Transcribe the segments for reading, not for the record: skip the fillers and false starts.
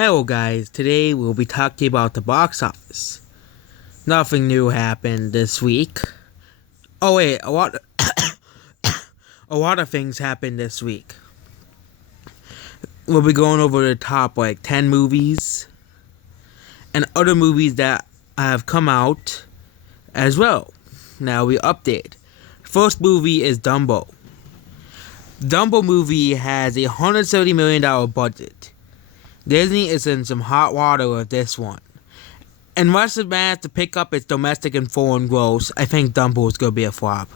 Hello guys, today we'll be talking about the box office. Nothing new happened this week. Oh wait, a lot of things happened this week. We'll be going over the top 10 movies and other movies that have come out as well. Now we update. First movie is Dumbo. Dumbo movie has a $170 million budget. Disney is in some hot water with this one. Unless it managed to pick up its domestic and foreign gross, I think Dumbo is going to be a flop.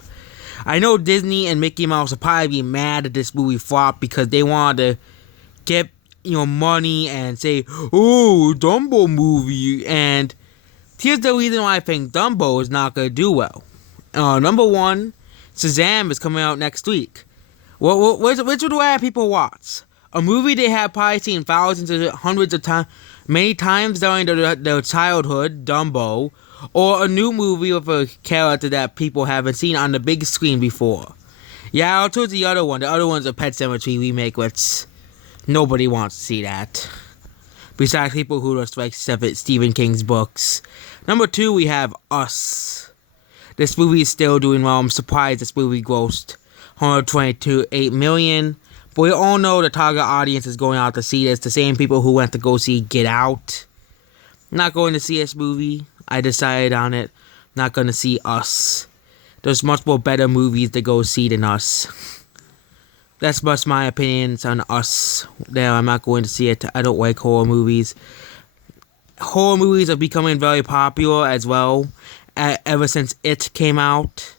I know Disney and Mickey Mouse will probably be mad at this movie flop because they wanted to get money and say, oh, Dumbo movie. And here's the reason why I think Dumbo is not going to do well. Number one, Shazam is coming out next week. Which do I have people watch? A movie they have probably seen thousands or hundreds of times, many times during their childhood, Dumbo, or a new movie with a character that people haven't seen on the big screen before. Yeah, I'll choose the other one. The other one's a Pet Sematary remake, which nobody wants to see that. Besides people who just like Stephen King's books. Number two, we have Us. This movie is still doing well. I'm surprised this movie grossed $122.8 million. But we all know the target audience is going out to see this. The same people who went to go see Get Out. Not going to see this movie. I decided on it. Not going to see Us. There's much more better movies to go see than Us. That's just my opinions on Us. There, I'm not going to see it. I don't like horror movies. Horror movies are becoming very popular as well. Ever since It came out.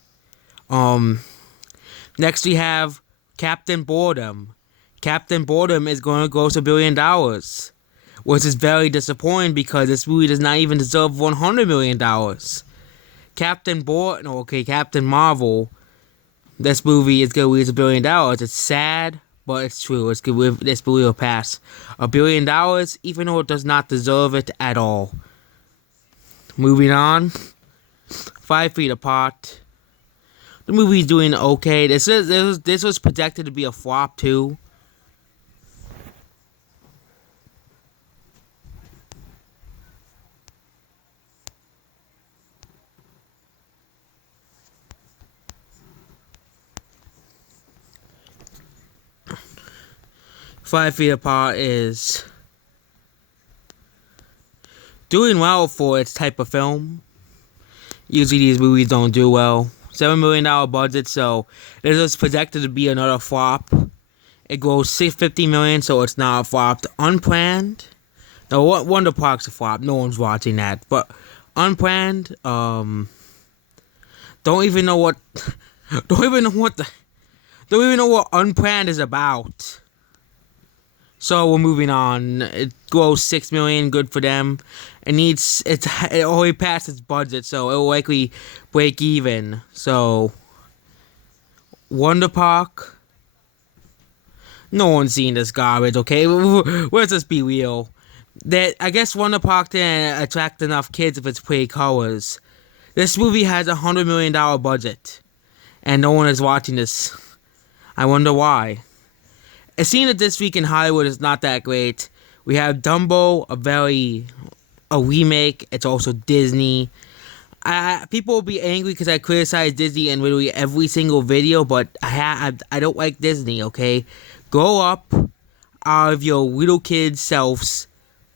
Next we have Captain Boredom. Captain Boredom is going to gross $1 billion, which is very disappointing because this movie does not even deserve $100 million. Captain Marvel, this movie is going to reach $1 billion. It's sad, but it's true. This movie will pass $1 billion, even though it does not deserve it at all. Moving on, 5 Feet Apart. The movie's doing okay. This was projected to be a flop too. Five Feet Apart is doing well for its type of film. Usually these movies don't do well. $7 million budget, so this is projected to be another flop. It goes $650 million, so it's not a flop. Unplanned. No, Wonder Park's a flop. No one's watching that. But Unplanned, don't even know what Unplanned is about. So we're moving on. It grows $6 million, good for them. It already passed its budget, so it will likely break even. So Wonder Park. No one's seen this garbage, okay? Let's just be real. I guess Wonder Park didn't attract enough kids with its pretty colors. This movie has a $100 million budget, and no one is watching this. I wonder why. It seems that this week in Hollywood is not that great. We have Dumbo, a remake. It's also Disney. People will be angry because I criticize Disney in literally every single video, but I don't like Disney, okay? Grow up out of your little kid selves.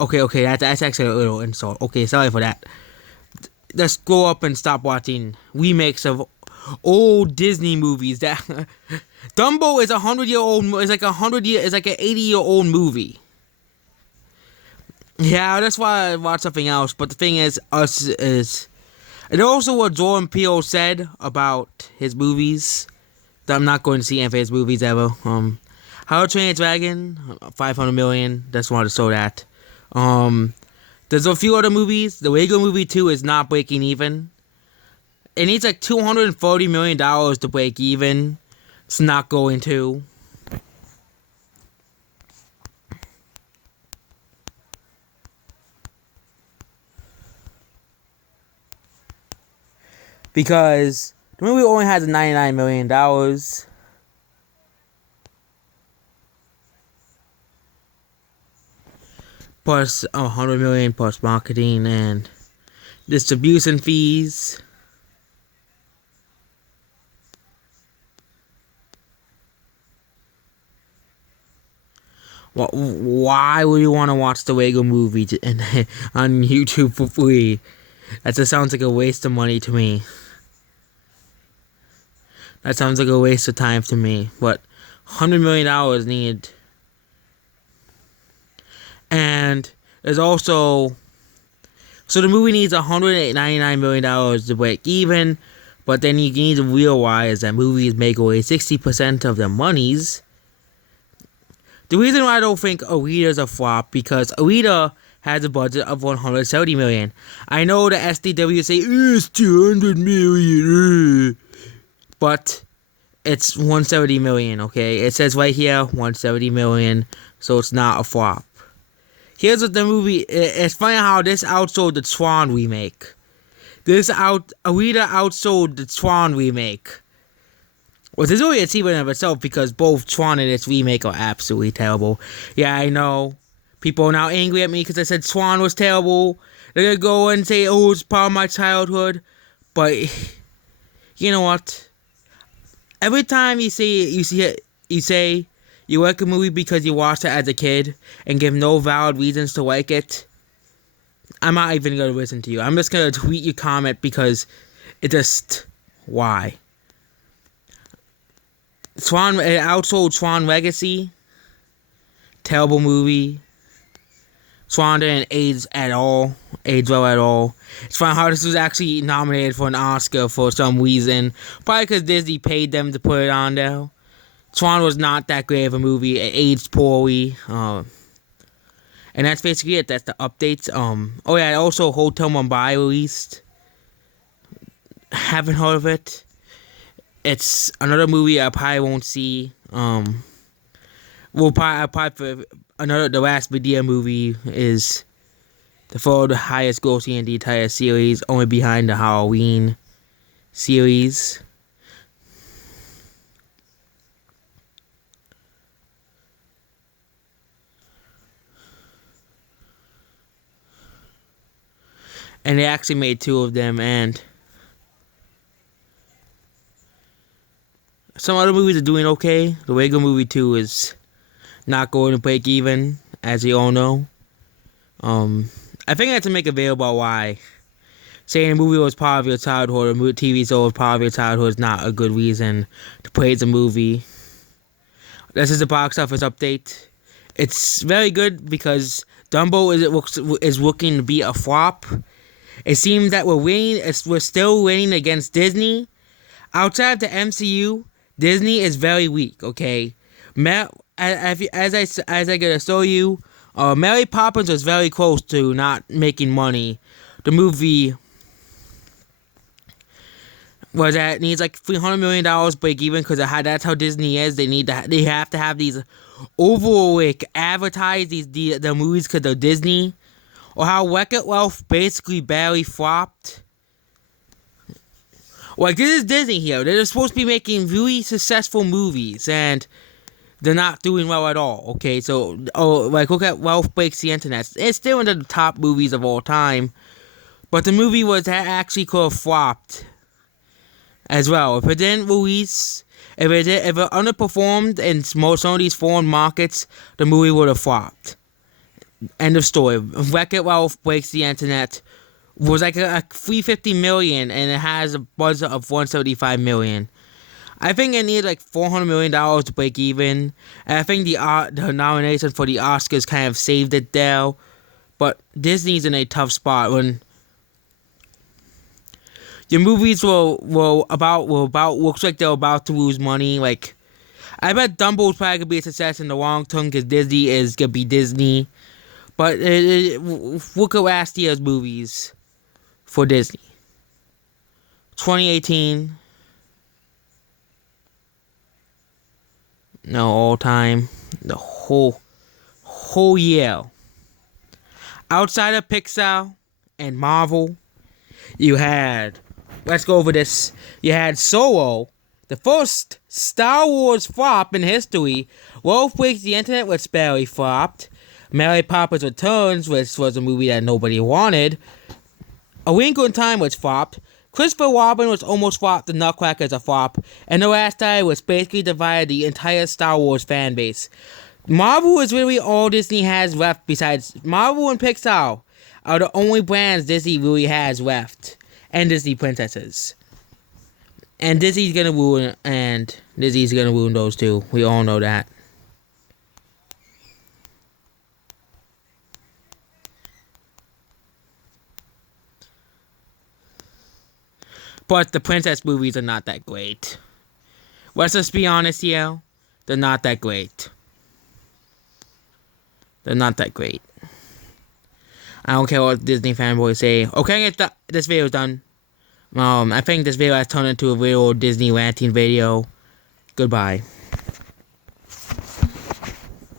Okay, that's actually a little insult. Okay, sorry for that. Just grow up and stop watching remakes of old Disney movies. That Dumbo is 100-year-old. It's like an 80-year-old movie. Yeah, that's why I watched something else. But the thing is, Us is, and also what Jordan Peele said about his movies. That I'm not going to see any of his movies ever. How to Train Your Dragon, $500 million. Just wanted to show that. There's a few other movies. The Lego Movie 2 is not breaking even. It needs like $240 million to break even. It's not going to. Because the movie only has $99 million. plus 100 million plus marketing and distribution fees. Why would you want to watch the Lego movie on YouTube for free? That just sounds like a waste of money to me. That sounds like a waste of time to me. But $100 million needed. And there's also... So the movie needs $199 million to break even. But then you need to realize that movies make away 60% of their monies. The reason why I don't think Alita's a flop, because Alita has a budget of $170 million. I know the SDW say, it's $200 million. But it's $170 million, okay? It says right here, $170 million, so it's not a flop. Here's what the movie... It's funny how this outsold the Tron remake. Alita outsold the Tron remake. Well, there's really a achievement of itself because both Tron and its remake are absolutely terrible. Yeah, I know. People are now angry at me because I said Tron was terrible. They're going to go and say, oh, it's part of my childhood. But, you know what? Every time you say you like a movie because you watched it as a kid and give no valid reasons to like it, I'm not even going to listen to you. I'm just going to tweet your comment because it just... Why? It outsold Tron Legacy. Terrible movie. Tron didn't age well at all. It's funny how this was actually nominated for an Oscar for some reason. Probably because Disney paid them to put it on there. Tron was not that great of a movie. It aged poorly. And that's basically it. That's the updates. Oh yeah, also Hotel Mumbai released. Haven't heard of it. It's another movie I probably won't see. The last Medea movie is the third highest grossing in the entire series, only behind the Halloween series. And they actually made two of them, and some other movies are doing okay. The Lego Movie 2 is not going to break even, as you all know. I think I have to make a video about why saying a movie was part of your childhood or a TV show was part of your childhood is not a good reason to praise a movie. This is the box office update. It's very good because Dumbo is looking to be a flop. It seems that we're still winning against Disney. Outside of the MCU, Disney is very weak, okay? As I gotta show you, Mary Poppins was very close to not making money. The movie needs like $300 million break even because that's how Disney is. They have to have these overall advertise the movies because they're Disney, or how Wreck-It Ralph basically barely flopped. Like, this is Disney here. They're supposed to be making really successful movies, and they're not doing well at all, okay? So, look at Ralph Breaks the Internet. It's still one of the top movies of all time, but the movie actually could have flopped as well. If it didn't release, if it underperformed in some of these foreign markets, the movie would have flopped. End of story. Wreck-It Ralph Breaks the Internet was like a $350 million, and it has a budget of $175 million. I think it needs like $400 million to break even. And I think the nomination for the Oscars kind of saved it there. But Disney's in a tough spot when your movies looks like they're about to lose money. Like, I bet Dumbo's probably gonna be a success in the long term because Disney is gonna be Disney. But look at last year's movies for Disney. 2018. No, all time. The whole year. Outside of Pixar and Marvel, you had... Let's go over this. You had Solo, the first Star Wars flop in history. Ralph Breaks the Internet, which barely flopped. Mary Poppins Returns, which was a movie that nobody wanted. A Wrinkle in Time was flopped. Christopher Robin was almost flopped. The Nutcracker is a flop. And The Last Jedi was basically divided the entire Star Wars fan base. Marvel is really all Disney has left besides Marvel and Pixar are the only brands Disney really has left. And Disney princesses. And Disney's gonna ruin those two. We all know that. But the princess movies are not that great. Let's just be honest here. They're not that great. They're not that great. I don't care what Disney fanboys say. Okay, this video is done. I think this video has turned into a real Disney ranting video. Goodbye.